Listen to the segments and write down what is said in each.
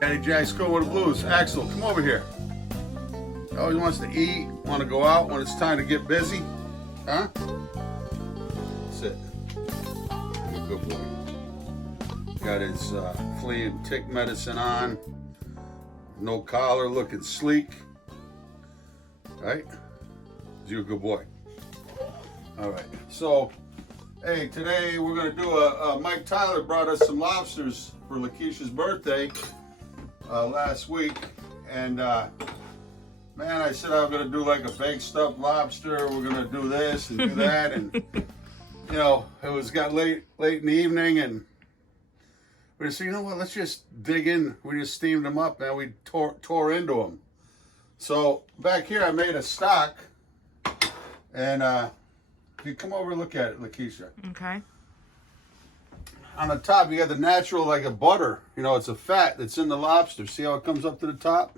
Daddy Jack's going with the blues. Axel, come over here. Oh, he wants to eat, want to go out when it's time to get busy? Huh? Sit. Good boy. Got his flea and tick medicine on. No collar, looking sleek. Right? You're a good boy. All right. So, hey, today we're going to do Mike Tyler brought us some lobsters for Lakeisha's birthday last week. And, man, I said I was going to do like a baked stuffed lobster. We're going to do this and do that. And, you know, it got late in the evening and we said, you know what, let's just dig in. We just steamed them up and we tore into them. So back here I made a stock. And if you come over and look at it, Lakeisha. Okay. On the top you got the natural, like a butter. You know, it's a fat that's in the lobster. See how it comes up to the top?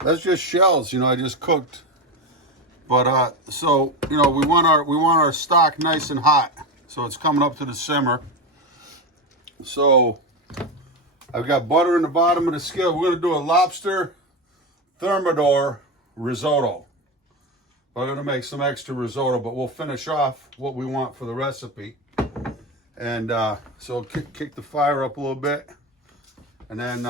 That's just shells, you know, I just cooked. But so, you know, we want our stock nice and hot. So it's coming up to the simmer. So I've got butter in the bottom of the skillet. We're gonna do a lobster thermidor risotto. We're gonna make some extra risotto, but we'll finish off what we want for the recipe. And so kick the fire up a little bit, and then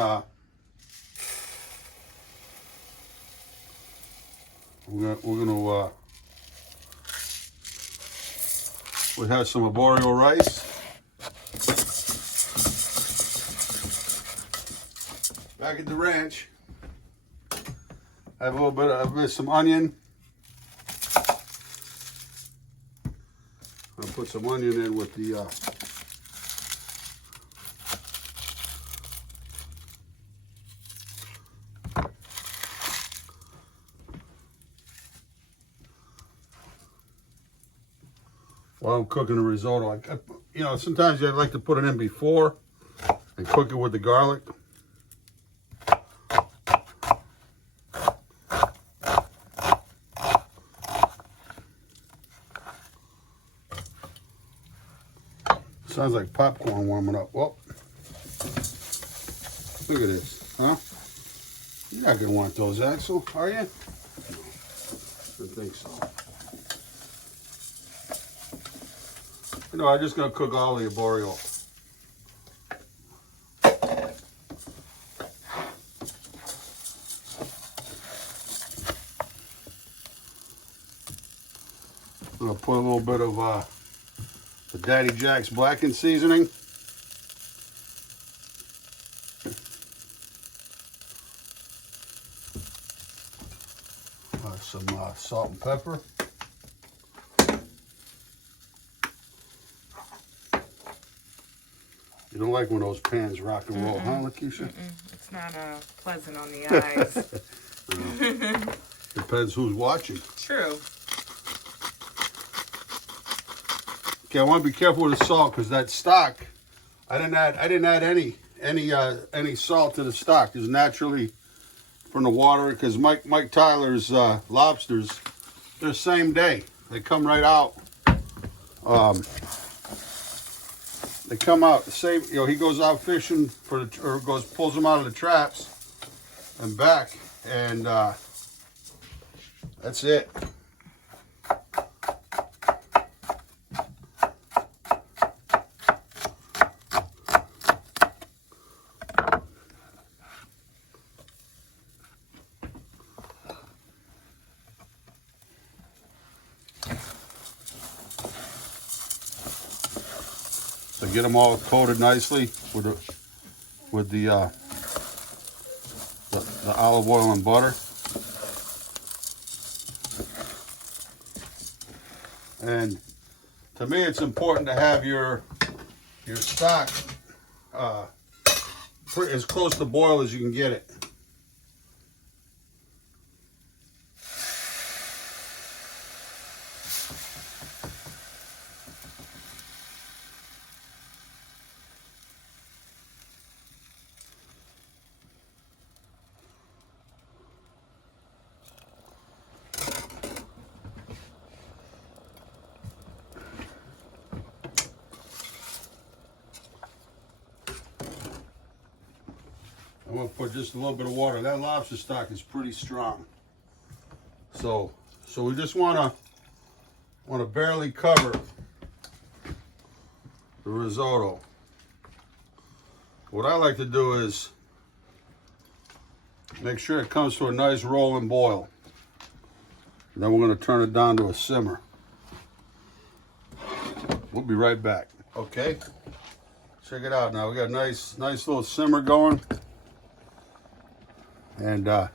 we have some arborio rice. Back at the ranch, I have a little bit of some onion. I'll put some onion in with the while I'm cooking the risotto. You know, sometimes I'd like to put it in before and cook it with the garlic. Sounds like popcorn warming up. Whoa. Look at this, huh? You're not gonna want those, Axel, are you? No, didn't think so. You know, I'm just gonna cook all the arborio. I'm gonna put a little bit of the Daddy Jack's blackened seasoning. Some salt and pepper. You don't like when those pans rock and roll, huh, Lakeisha? It's not pleasant on the eyes. Depends who's watching. True. Okay, I want to be careful with the salt because that stock, I didn't add any salt to the stock. It's naturally from the water, because Mike Tyler's lobsters, they're same day. They come right out. They come out the same. You know, he goes out fishing pulls them out of the traps and back, and that's it. So get them all coated nicely with the olive oil and butter. And to me, it's important to have your stock as close to boil as you can get it. I'm gonna put just a little bit of water. That lobster stock is pretty strong. So we just wanna barely cover the risotto. What I like to do is make sure it comes to a nice rolling boil. And then we're gonna turn it down to a simmer. We'll be right back. Okay, check it out now. We got a nice little simmer going. And put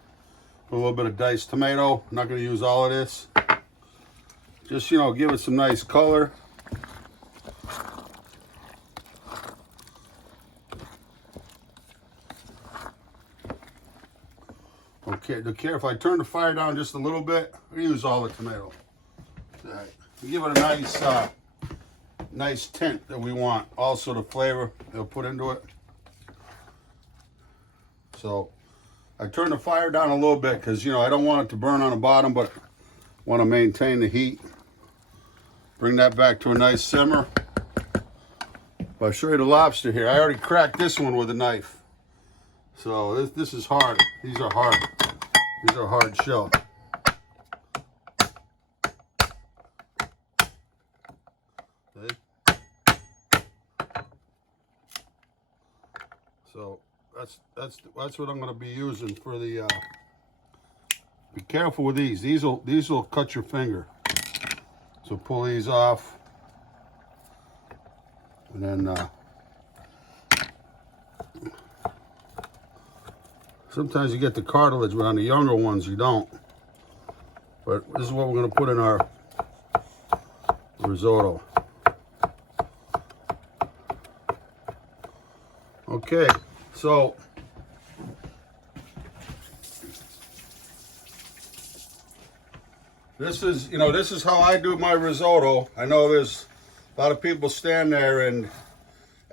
a little bit of diced tomato. I'm not gonna use all of this. Just, you know, give it some nice color. Okay, if I turn the fire down just a little bit, I use all the tomato. Right. Give it a nice tint that we want. Also the flavor they'll put into it. So I turn the fire down a little bit because, you know, I don't want it to burn on the bottom, but want to maintain the heat. Bring that back to a nice simmer. I'll show you the lobster here. I already cracked this one with a knife. So this is hard. These are hard. These are hard shell. See? So that's what I'm going to be using for the. Be careful with these. These will cut your finger. So pull these off, and then sometimes you get the cartilage, but on the younger ones you don't. But this is what we're going to put in our risotto. Okay, so this is how I do my risotto. I know there's a lot of people stand there and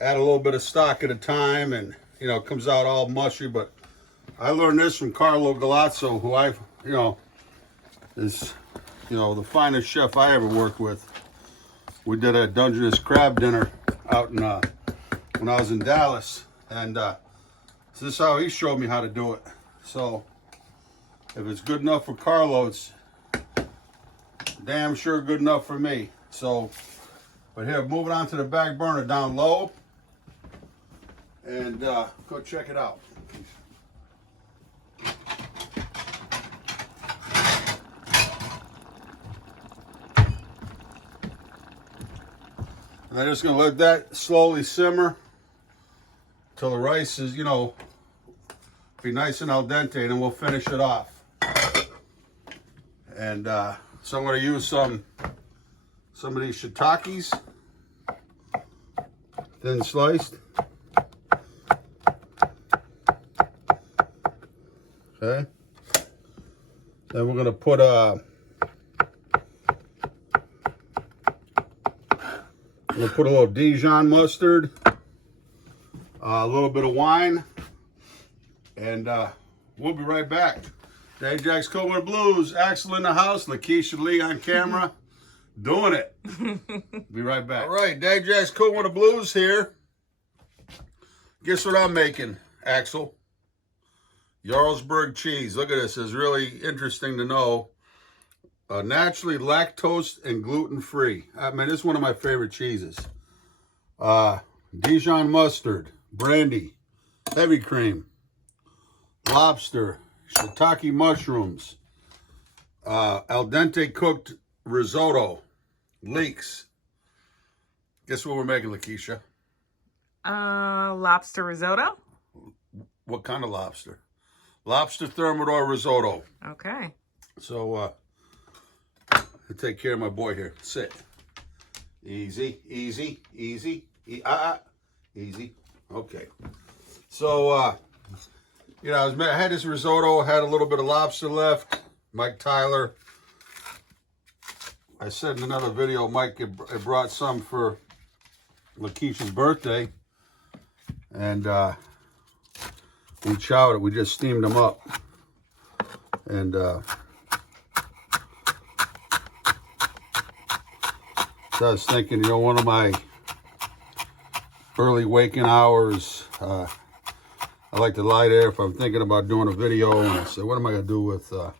add a little bit of stock at a time, and you know, it comes out all mushy, but I learned this from Carlo Galazzo, who is the finest chef I ever worked with. We did a Dungeness crab dinner out in when I was in Dallas, and so this is how he showed me how to do it. So if it's good enough for Carlo, it's damn sure good enough for me. So, but here, moving on to the back burner down low, and go check it out. And I'm just gonna let that slowly simmer till the rice is, you know, be nice and al dente, and then we'll finish it off. And so I'm going to use some of these shiitakes, thin sliced. Okay. Then we're going to put a little Dijon mustard, a little bit of wine, and we'll be right back. Dave Jack's Cooking with Blues, Axel in the house, Lakeisha Lee on camera, doing it. Be right back. All right, Dave Jack's Cooking with the Blues here. Guess what I'm making, Axel? Jarlsberg cheese. Look at this. It's really interesting to know. Naturally lactose and gluten-free. I mean, this is one of my favorite cheeses. Dijon mustard, brandy, heavy cream, lobster, shiitake mushrooms, al dente cooked risotto, leeks. Guess what we're making, Lakeisha? Lobster risotto. What kind of lobster? Lobster Thermidor risotto. Okay. So, I take care of my boy here. Sit. Easy, easy, easy, easy. Okay. So, I had this risotto, had a little bit of lobster left. Mike Tyler. I said in another video, Mike had brought some for Lakeisha's birthday. And we chowed it. We just steamed them up. And so I was thinking, one of my early waking hours, I like to lie there if I'm thinking about doing a video and I say, what am I going to do with the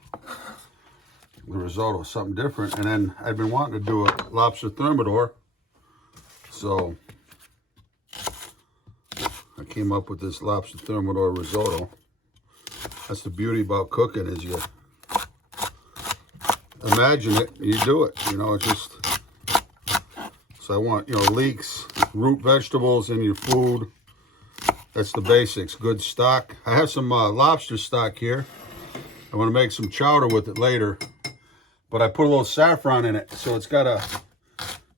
risotto? Something different. And then I've been wanting to do a lobster thermidor. So I came up with this lobster thermidor risotto. That's the beauty about cooking is you imagine it, you do it. You know, it's just... So I want, you know, leeks, root vegetables in your food. That's the basics. Good stock. I have some lobster stock here. I want to make some chowder with it later. But I put a little saffron in it. So it's got a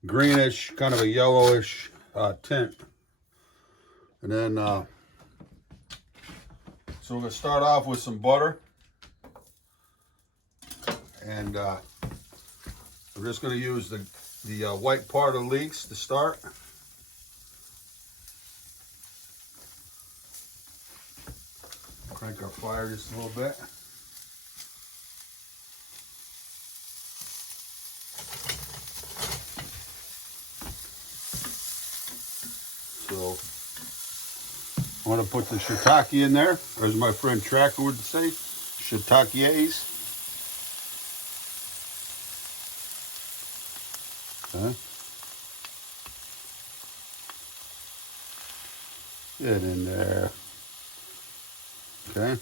greenish, kind of a yellowish tint. And then, so we're going to start off with some butter. And we're just going to use the white part of the leeks to start. Crank our fire just a little bit. So I want to put the shiitake in there, or as my friend Tracker would say, shiitakes. Okay. Get in there. Okay.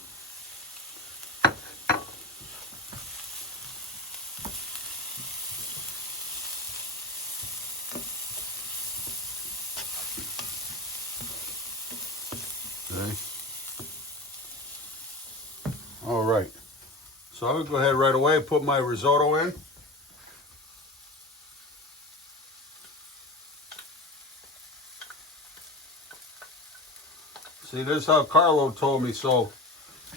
Okay. All right. So I'm going to go ahead right away and put my risotto in. See, this is how Carlo told me, so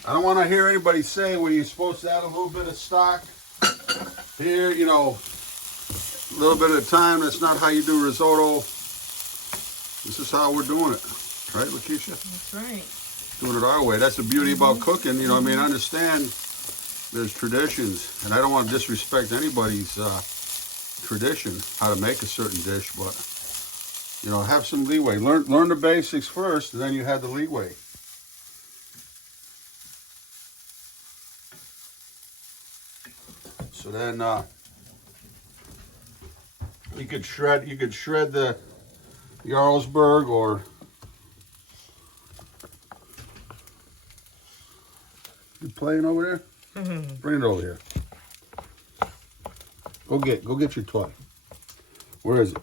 I don't want to hear anybody say when you're supposed to add a little bit of stock. Here, you know, a little bit at a time. That's not how you do risotto. This is how we're doing it. Right, Lakeisha? That's right. Doing it our way. That's the beauty about cooking. You know, I mean, I understand there's traditions, and I don't want to disrespect anybody's tradition, how to make a certain dish, but, you know, have some leeway. Learn the basics first, and then you have the leeway. So then you could shred the Jarlsberg, or you playing over there? Bring it over here. Go get your toy. Where is it?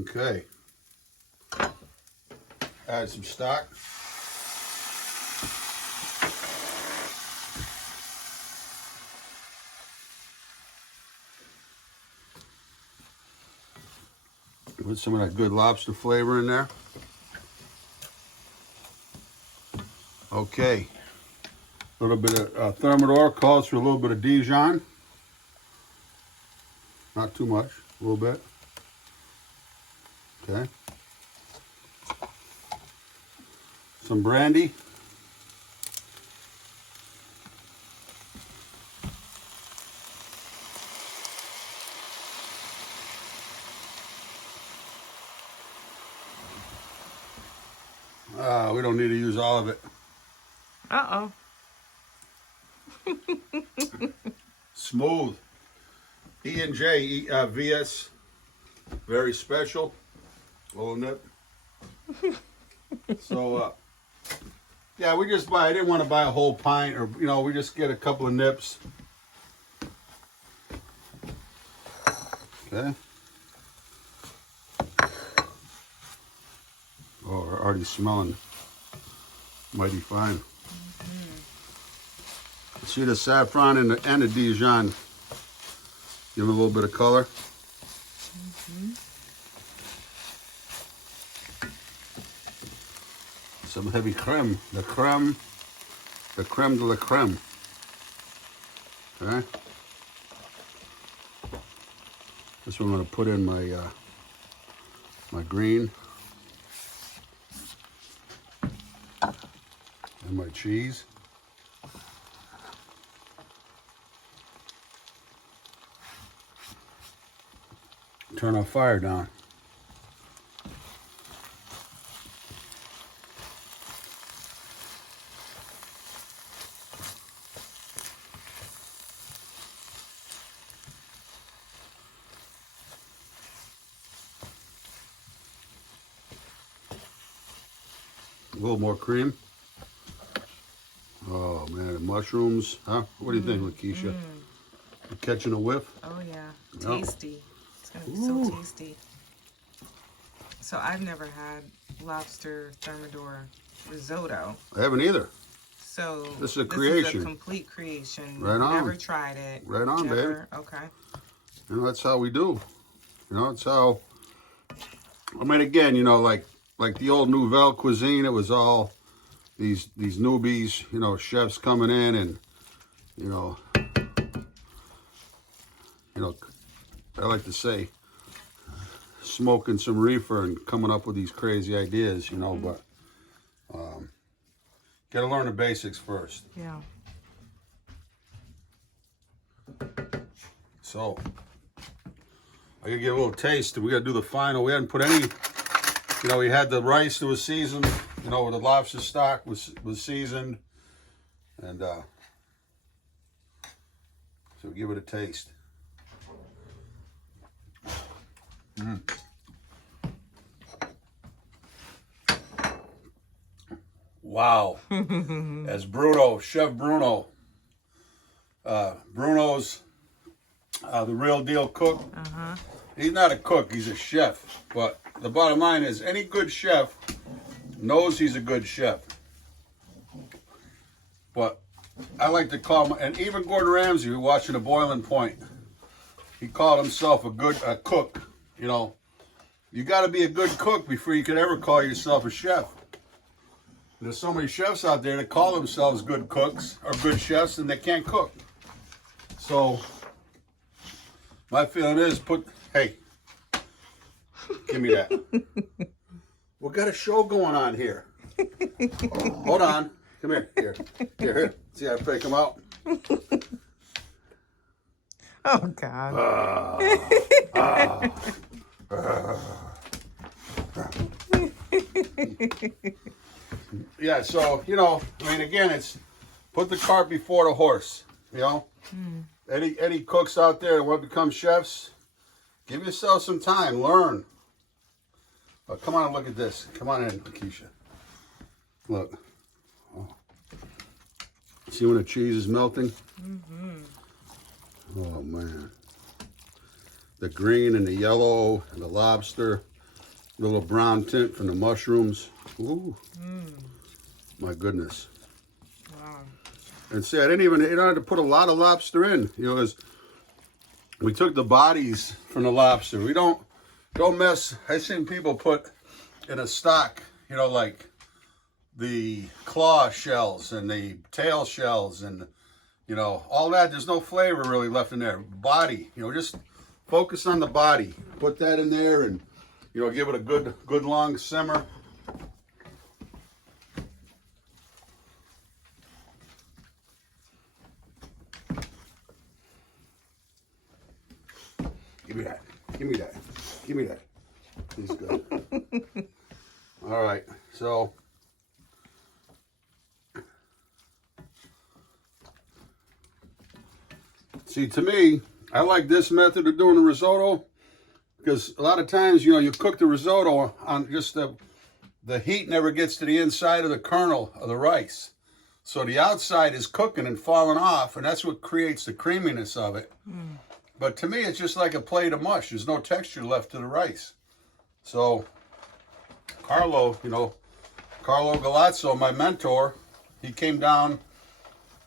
Okay. Add some stock. Put some of that good lobster flavor in there. Okay. A little bit of Thermidor calls for a little bit of Dijon. Not too much, a little bit. Okay. Some brandy. We don't need to use all of it. Uh-oh. Smooth. E&J VS. Very special. Little nip. So, yeah, we just buy, I didn't want to buy a whole pint, or, you know, we just get a couple of nips. Okay. Oh, we're already smelling mighty fine. See the saffron and the Dijon give it a little bit of color. Some heavy creme, the creme de la creme. Okay. This one I'm going to put in my my green and my cheese. turn our fire down. A little more cream. Oh man, the mushrooms, huh? What do you think, Lakeisha? You catching a whiff? Oh yeah, Yep. tasty. It's gonna be so tasty. So I've never had lobster thermidor risotto. I haven't either. So this is a creation. This is a complete creation. Right on. Never tried it. Right on, never. babe. Okay. You know, that's how we do. You know, it's how. I mean, again, you know, like the old Nouvelle cuisine, it was all these newbies, you know, chefs coming in and, you know, I like to say, smoking some reefer and coming up with these crazy ideas, you know, but got to learn the basics first. Yeah. So, I gotta get a little taste. We gotta do the final. We hadn't put any, you know, we had the rice that was seasoned, you know, the lobster stock was seasoned, and so give it a taste. Wow. As Bruno, Chef Bruno, Bruno's the real deal cook. He's not a cook, he's a chef. But the bottom line is, any good chef knows he's a good chef. But I like to call him, and even Gordon Ramsay, who watching The Boiling Point, he called himself a cook. You know, you got to be a good cook before you can ever call yourself a chef. There's so many chefs out there that call themselves good cooks or good chefs, and they can't cook. So my feeling is, hey, give me that. We got a show going on here. Hold on. Come here. Here. See how I fake them out? Oh, God. Yeah, so, you know, I mean, again, it's put the cart before the horse, you know? Any cooks out there that want to become chefs, give yourself some time, learn. Oh, come on and look at this. Come on in, Keisha. Look. Oh. See when the cheese is melting? Oh, man. The green and the yellow and the lobster, a little brown tint from the mushrooms. Ooh. My goodness. Wow. And see, you don't have to put a lot of lobster in, you know, as we took the bodies from the lobster. We don't mess. I've seen people put in a stock, you know, like the claw shells and the tail shells and, you know, all that. There's no flavor really left in there. Body, you know, just focus on the body. Put that in there and, you know, give it a good long simmer. Give me that. Give me that. Give me that. He's good. All right. So, see, to me, I like this method of doing the risotto because a lot of times, you know, you cook the risotto on just the heat never gets to the inside of the kernel of the rice. So the outside is cooking and falling off, and that's what creates the creaminess of it. But to me, it's just like a plate of mush. There's no texture left to the rice. So Carlo, you know, Carlo Galazzo, my mentor, he came down.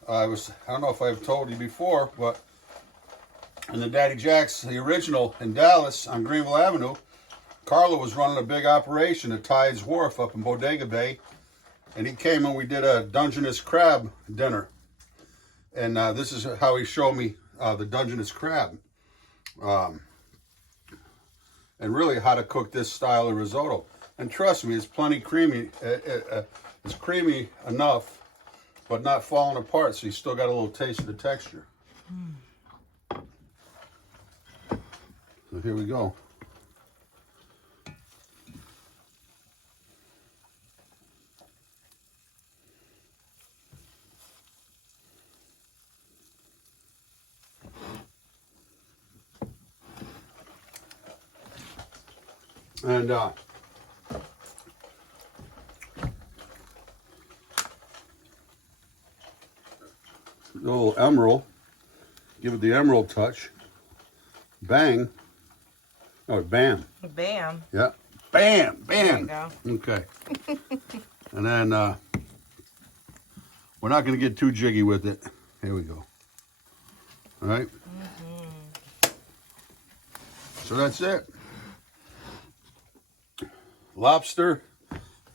I don't know if I've told you before, but in the Daddy Jack's, the original in Dallas on Greenville Avenue, Carlo was running a big operation at Tides Wharf up in Bodega Bay. And he came and we did a Dungeness crab dinner. And this is how he showed me the Dungeness crab. And really how to cook this style of risotto. And trust me, it's plenty creamy. It's creamy enough, but not falling apart. So you still got a little taste of the texture. So here we go. And little emerald, give it the emerald touch. Bang. Oh, bam. Bam. Yeah. Bam, bam. There you go. Okay. And then we're not going to get too jiggy with it. Here we go. All right. So that's it. Lobster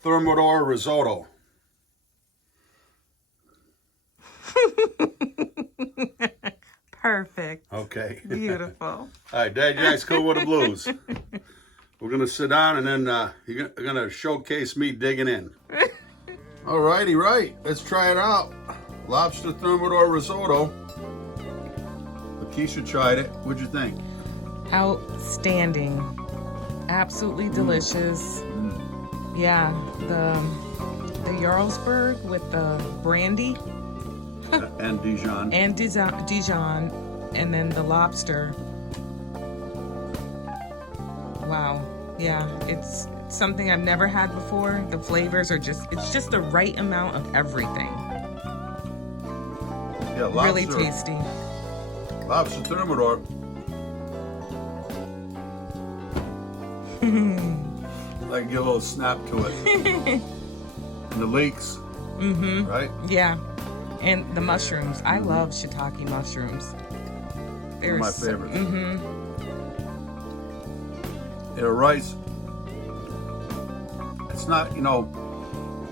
Thermidor risotto. Perfect. Okay. Beautiful. All right, Dad Jack's Cool with the Blues. We're going to sit down and then you're going to showcase me digging in. All righty, right. Let's try it out. Lobster Thermidor risotto. Lakeisha tried it. What'd you think? Outstanding. Absolutely delicious. Yeah, the Jarlsberg with the brandy And Dijon. and Dijon, and then the lobster. Wow. Yeah, it's something I've never had before. The flavors are it's just the right amount of everything. Yeah, lobster. Really tasty. Lobster Thermidor. Like give a little snap to it. And the leeks. Right? Yeah. And the mushrooms. I love shiitake mushrooms. They're my favorite. Their rice. It's not, you know,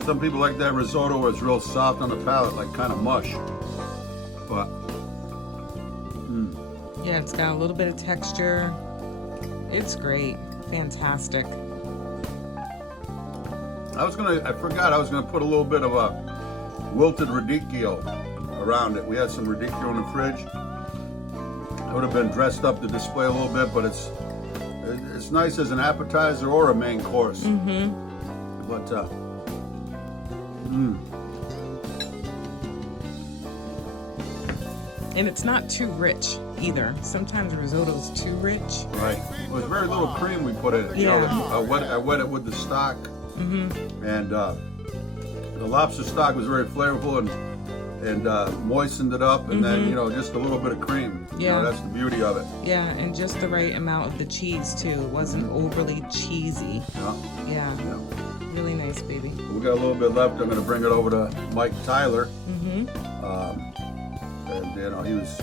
some people like that risotto where it's real soft on the palate, like kind of mush. But Yeah, it's got a little bit of texture. It's great. Fantastic. I forgot I was gonna put a little bit of a wilted radicchio around it. We had some radicchio in the fridge. It would have been dressed up to display a little bit, but it's nice as an appetizer or a main course. But And it's not too rich either. Sometimes risotto's too rich. right, with very little cream we put in it. You know, I wet it with the stock, and the lobster stock was very flavorful and moistened it up, and then, you know, just a little bit of cream. You know, that's the beauty of it. Yeah, and just the right amount of the cheese too. It wasn't overly cheesy. Yeah. Yeah. Really nice, baby. We got a little bit left. I'm going to bring it over to Mike Tyler. And, you know, he was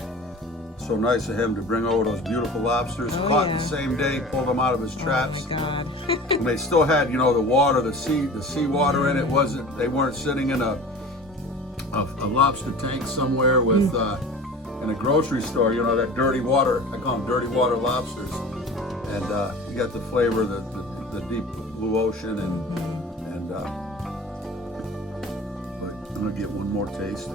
so nice of him to bring over those beautiful lobsters. Caught the same day, pulled them out of his traps. Oh my God. And they still had, you know, the water, the sea water in it. They weren't sitting in a lobster tank somewhere with in a grocery store. You know, that dirty water. I call them dirty water lobsters. And you got the flavor of the deep blue ocean and but I'm gonna get one more taste.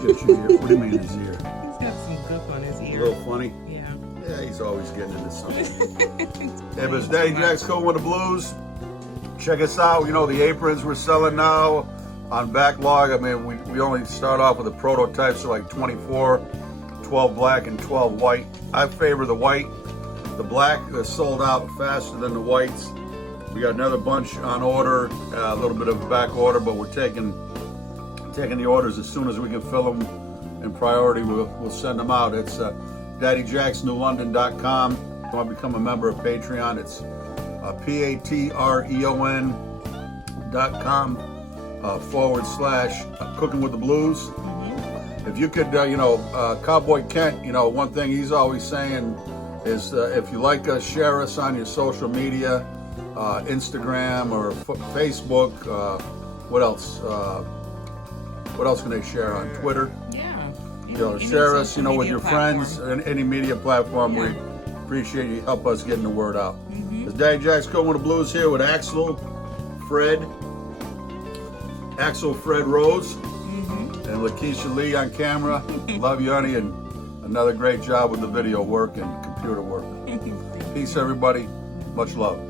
What do you mean his ear? He's got some goop on his A ear. little funny. Yeah. Yeah, he's always getting into something. Hey, but it's Daddy Jack's Cool with the Blues. Check us out. You know, the aprons we're selling now on backlog. I mean, we only start off with the prototypes, so like 24, 12 black and 12 white. I favor the white. The black is sold out faster than the whites. We got another bunch on order, a little bit of back order, but we're taking the orders as soon as we can fill them in priority. We'll send them out. It's daddyjacksnewlondon.com. If you want to become a member of Patreon, it's patreon.com / Cooking with the Blues. If you could, Cowboy Kent, you know, one thing he's always saying is if you like us, share us on your social media, Instagram or Facebook. What else? What else can they share on Twitter? Yeah. You know, share us, you know, with your friends and any media platform. We appreciate you help us getting the word out. It's Daddy Jack's Cool with the Blues here with Axel Fred Rose, and Lakeisha Lee on camera. Love you, honey, and another great job with the video work and computer work. Peace, everybody. Much love.